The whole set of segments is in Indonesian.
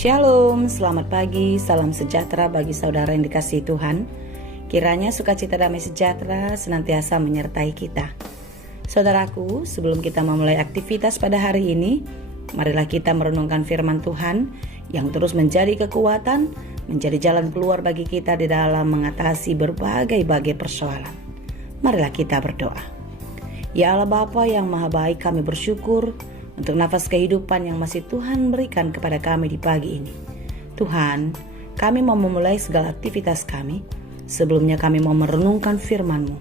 Shalom, selamat pagi, salam sejahtera bagi saudara yang dikasihi Tuhan. Kiranya sukacita damai sejahtera senantiasa menyertai kita. Saudaraku, sebelum kita memulai aktivitas pada hari ini, marilah kita merenungkan firman Tuhan yang terus menjadi kekuatan, menjadi jalan keluar bagi kita di dalam mengatasi berbagai persoalan. Marilah kita berdoa. Ya Allah Bapa yang Maha Baik, kami bersyukur untuk nafas kehidupan yang masih Tuhan berikan kepada kami di pagi ini. Tuhan, kami mau memulai segala aktivitas kami. Sebelumnya kami mau merenungkan firman-Mu.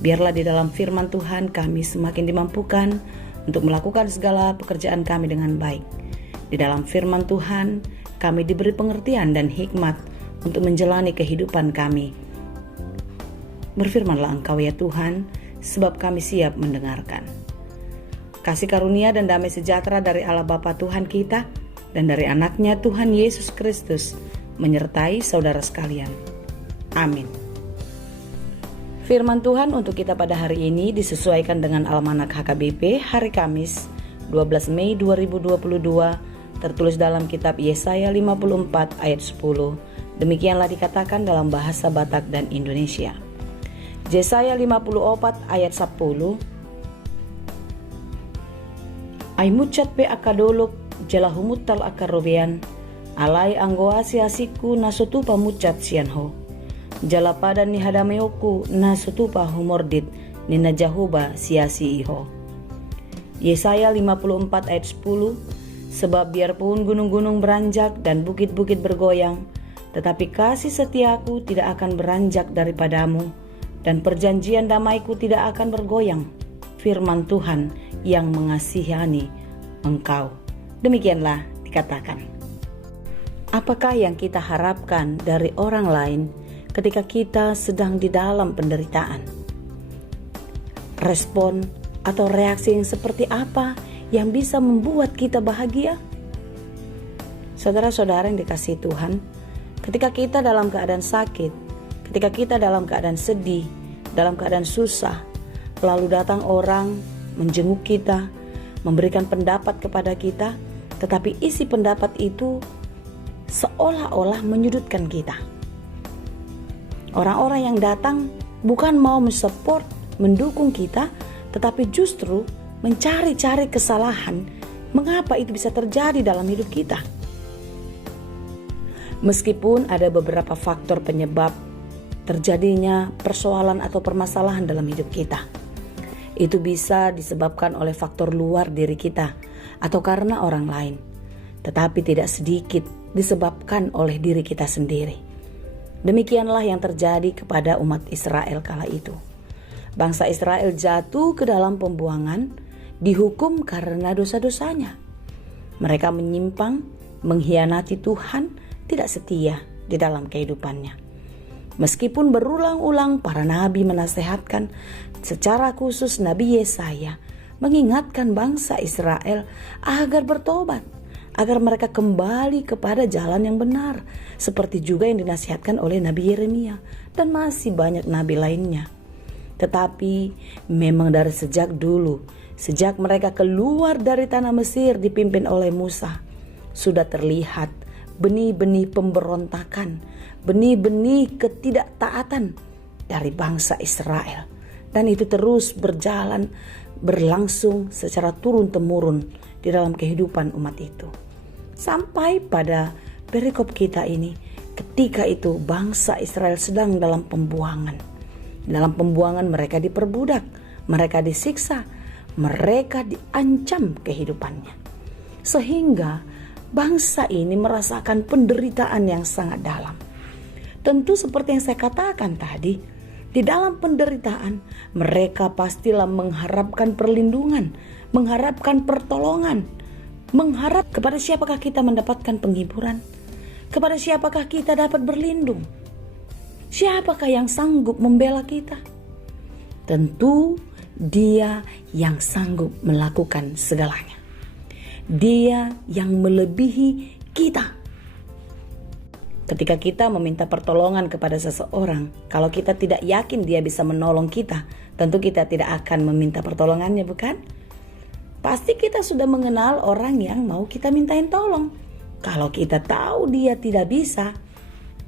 Biarlah di dalam firman Tuhan kami semakin dimampukan untuk melakukan segala pekerjaan kami dengan baik. Di dalam firman Tuhan kami diberi pengertian dan hikmat untuk menjalani kehidupan kami. Berfirmanlah Engkau ya Tuhan, sebab kami siap mendengarkan. Kasih karunia dan damai sejahtera dari Allah Bapa Tuhan kita dan dari anaknya Tuhan Yesus Kristus menyertai saudara sekalian. Amin. Firman Tuhan untuk kita pada hari ini disesuaikan dengan Almanak HKBP hari Kamis 12 Mei 2022, tertulis dalam kitab Yesaya 54 ayat 10. Demikianlah dikatakan dalam bahasa Batak dan Indonesia. Yesaya 54 ayat 10. Ay mucat pe akadolok jalahumutal akarobean alai anggoasi asiku nasutupa mucat sianho jalapada ni hadameoku nasutupa humordit ni najahuba siasi iho. Yesaya 54 ayat 10. Sebab biarpun gunung-gunung beranjak dan bukit-bukit bergoyang, tetapi kasih setiaku tidak akan beranjak daripadamu, dan perjanjian damaiku tidak akan bergoyang, firman Tuhan yang mengasihani engkau. Demikianlah dikatakan. Apakah yang kita harapkan dari orang lain ketika kita sedang di dalam penderitaan? Respon atau reaksi yang seperti apa yang bisa membuat kita bahagia? Saudara-saudara yang dikasihi Tuhan, ketika kita dalam keadaan sakit, ketika kita dalam keadaan sedih, dalam keadaan susah, lalu datang orang menjenguk kita, memberikan pendapat kepada kita, tetapi isi pendapat itu seolah-olah menyudutkan kita. Orang-orang yang datang bukan mau mensupport, mendukung kita, tetapi justru mencari-cari kesalahan mengapa itu bisa terjadi dalam hidup kita. Meskipun ada beberapa faktor penyebab terjadinya persoalan atau permasalahan dalam hidup kita. Itu bisa disebabkan oleh faktor luar diri kita atau karena orang lain. Tetapi tidak sedikit disebabkan oleh diri kita sendiri. Demikianlah yang terjadi kepada umat Israel kala itu. Bangsa Israel jatuh ke dalam pembuangan, dihukum karena dosa-dosanya. Mereka menyimpang, mengkhianati Tuhan, tidak setia di dalam kehidupannya. Meskipun berulang-ulang para nabi menasehatkan, secara khusus Nabi Yesaya mengingatkan bangsa Israel agar bertobat, agar mereka kembali kepada jalan yang benar, seperti juga yang dinasihatkan oleh Nabi Yeremia dan masih banyak nabi lainnya. Tetapi memang dari sejak dulu, sejak mereka keluar dari tanah Mesir dipimpin oleh Musa, sudah terlihat benih-benih pemberontakan, benih-benih ketidaktaatan dari bangsa Israel. Dan itu terus berlangsung secara turun-temurun di dalam kehidupan umat itu. Sampai pada perikop kita ini, ketika itu bangsa Israel sedang dalam pembuangan. Dalam pembuangan mereka diperbudak, mereka disiksa, mereka diancam kehidupannya. Sehingga bangsa ini merasakan penderitaan yang sangat dalam. Tentu seperti yang saya katakan tadi, di dalam penderitaan mereka pastilah mengharapkan perlindungan, mengharapkan pertolongan, mengharap kepada siapakah kita mendapatkan penghiburan, kepada siapakah kita dapat berlindung, siapakah yang sanggup membela kita. Tentu Dia yang sanggup melakukan segalanya. Dia yang melebihi kita. Ketika kita meminta pertolongan kepada seseorang, kalau kita tidak yakin dia bisa menolong kita, tentu kita tidak akan meminta pertolongannya, bukan? Pasti kita sudah mengenal orang yang mau kita mintain tolong. Kalau kita tahu dia tidak bisa,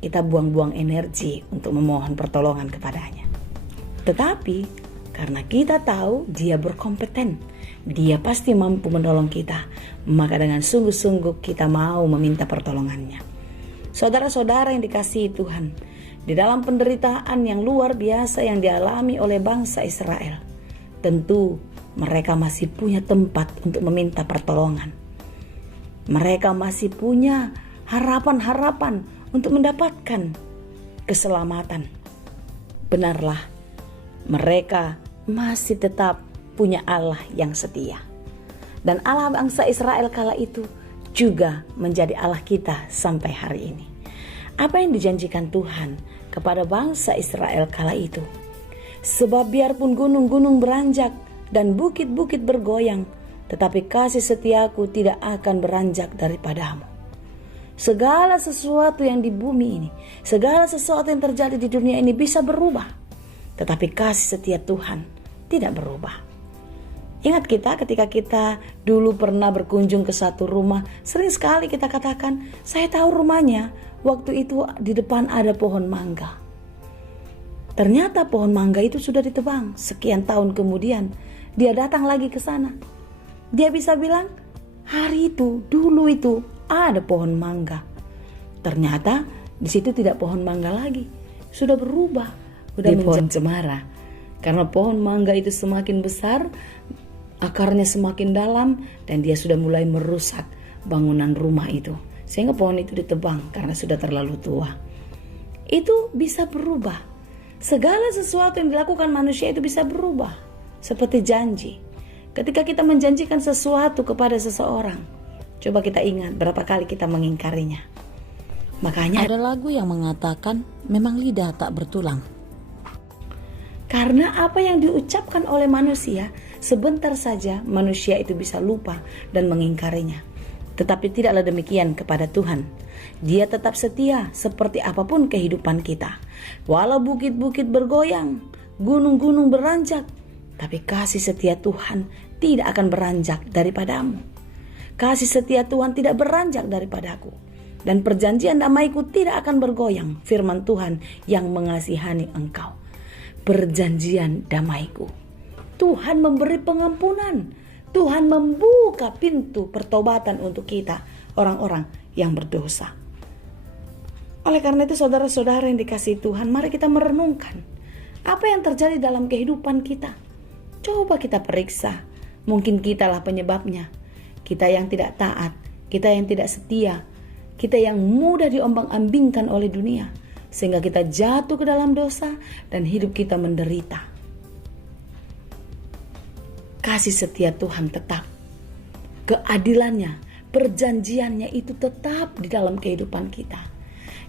kita buang-buang energi untuk memohon pertolongan kepadanya. Tetapi karena kita tahu dia berkompeten, dia pasti mampu menolong kita, maka dengan sungguh-sungguh kita mau meminta pertolongannya. Saudara-saudara yang dikasihi Tuhan, di dalam penderitaan yang luar biasa yang dialami oleh bangsa Israel, tentu mereka masih punya tempat untuk meminta pertolongan. Mereka masih punya harapan-harapan untuk mendapatkan keselamatan. Benarlah, mereka masih tetap punya Allah yang setia. Dan Allah bangsa Israel kala itu juga menjadi Allah kita sampai hari ini. Apa yang dijanjikan Tuhan kepada bangsa Israel kala itu? Sebab biarpun gunung-gunung beranjak dan bukit-bukit bergoyang, tetapi kasih setiaku tidak akan beranjak daripadamu. Segala sesuatu yang di bumi ini, segala sesuatu yang terjadi di dunia ini bisa berubah, tetapi kasih setia Tuhan tidak berubah. Ingat kita ketika kita dulu pernah berkunjung ke satu rumah, sering sekali kita katakan, saya tahu rumahnya, waktu itu di depan ada pohon mangga. Ternyata pohon mangga itu sudah ditebang. Sekian tahun kemudian, dia datang lagi ke sana. Dia bisa bilang, hari itu, dulu itu ada pohon mangga. Ternyata di situ tidak pohon mangga lagi, sudah berubah, sudah pohon cemara. Karena pohon mangga itu semakin besar, akarnya semakin dalam, dan dia sudah mulai merusak bangunan rumah itu. Sehingga pohon itu ditebang karena sudah terlalu tua. Itu bisa berubah. Segala sesuatu yang dilakukan manusia itu bisa berubah. Seperti janji. Ketika kita menjanjikan sesuatu kepada seseorang, coba kita ingat berapa kali kita mengingkarinya. Makanya ada lagu yang mengatakan memang lidah tak bertulang. Karena apa yang diucapkan oleh manusia, sebentar saja manusia itu bisa lupa dan mengingkarinya. Tetapi tidaklah demikian kepada Tuhan. Dia tetap setia seperti apapun kehidupan kita. Walau bukit-bukit bergoyang, gunung-gunung beranjak, tapi kasih setia Tuhan tidak akan beranjak daripadamu. Kasih setia Tuhan tidak beranjak daripadaku. Dan perjanjian damaiku tidak akan bergoyang, firman Tuhan yang mengasihani engkau. Perjanjian damaiku. Tuhan memberi pengampunan. Tuhan membuka pintu pertobatan untuk kita, orang-orang yang berdosa. Oleh karena itu saudara-saudara yang dikasihi Tuhan, mari kita merenungkan apa yang terjadi dalam kehidupan kita. Coba kita periksa. Mungkin kitalah penyebabnya. Kita yang tidak taat, kita yang tidak setia, kita yang mudah diombang-ambingkan oleh dunia, sehingga kita jatuh ke dalam dosa dan hidup kita menderita. Kasih setia Tuhan tetap. Keadilannya, perjanjiannya itu tetap di dalam kehidupan kita,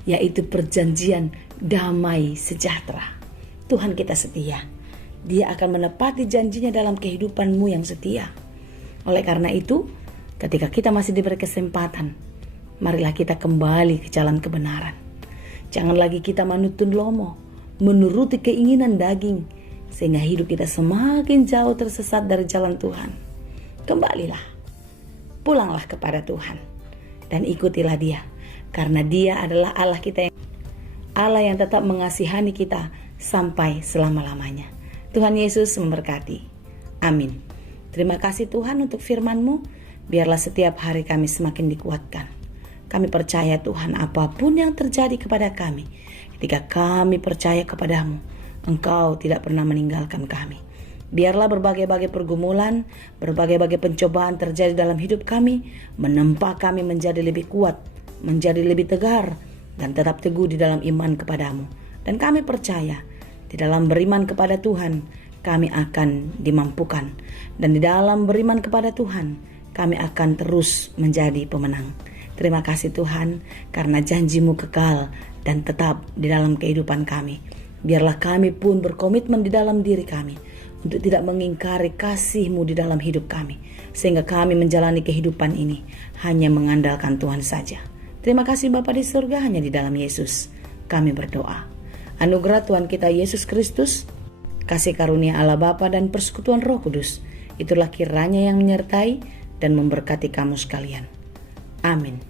yaitu perjanjian damai sejahtera. Tuhan kita setia. Dia akan menepati janjinya dalam kehidupanmu yang setia. Oleh karena itu, ketika kita masih diberi kesempatan, marilah kita kembali ke jalan kebenaran. Jangan lagi kita manutun lomo, menuruti keinginan daging, sehingga hidup kita semakin jauh tersesat dari jalan Tuhan. Kembalilah, pulanglah kepada Tuhan, dan ikutilah Dia, karena Dia adalah Allah kita, Allah yang tetap mengasihani kita sampai selama-lamanya. Tuhan Yesus memberkati. Amin. Terima kasih Tuhan untuk firman-Mu. Biarlah setiap hari kami semakin dikuatkan. Kami percaya Tuhan, apapun yang terjadi kepada kami, ketika kami percaya kepadamu, Engkau tidak pernah meninggalkan kami. Biarlah berbagai-bagai pergumulan, berbagai-bagai pencobaan terjadi dalam hidup kami, menempa kami menjadi lebih kuat, menjadi lebih tegar, dan tetap teguh di dalam iman kepadamu. Dan kami percaya, di dalam beriman kepada Tuhan, kami akan dimampukan. Dan di dalam beriman kepada Tuhan, kami akan terus menjadi pemenang. Terima kasih Tuhan, karena janji-Mu kekal dan tetap di dalam kehidupan kami. Biarlah kami pun berkomitmen di dalam diri kami untuk tidak mengingkari kasih-Mu di dalam hidup kami, sehingga kami menjalani kehidupan ini hanya mengandalkan Tuhan saja. Terima kasih Bapa di surga, hanya di dalam Yesus kami berdoa. Anugerah Tuhan kita Yesus Kristus, kasih karunia Allah Bapa dan persekutuan Roh Kudus, itulah kiranya yang menyertai dan memberkati kamu sekalian. Amin.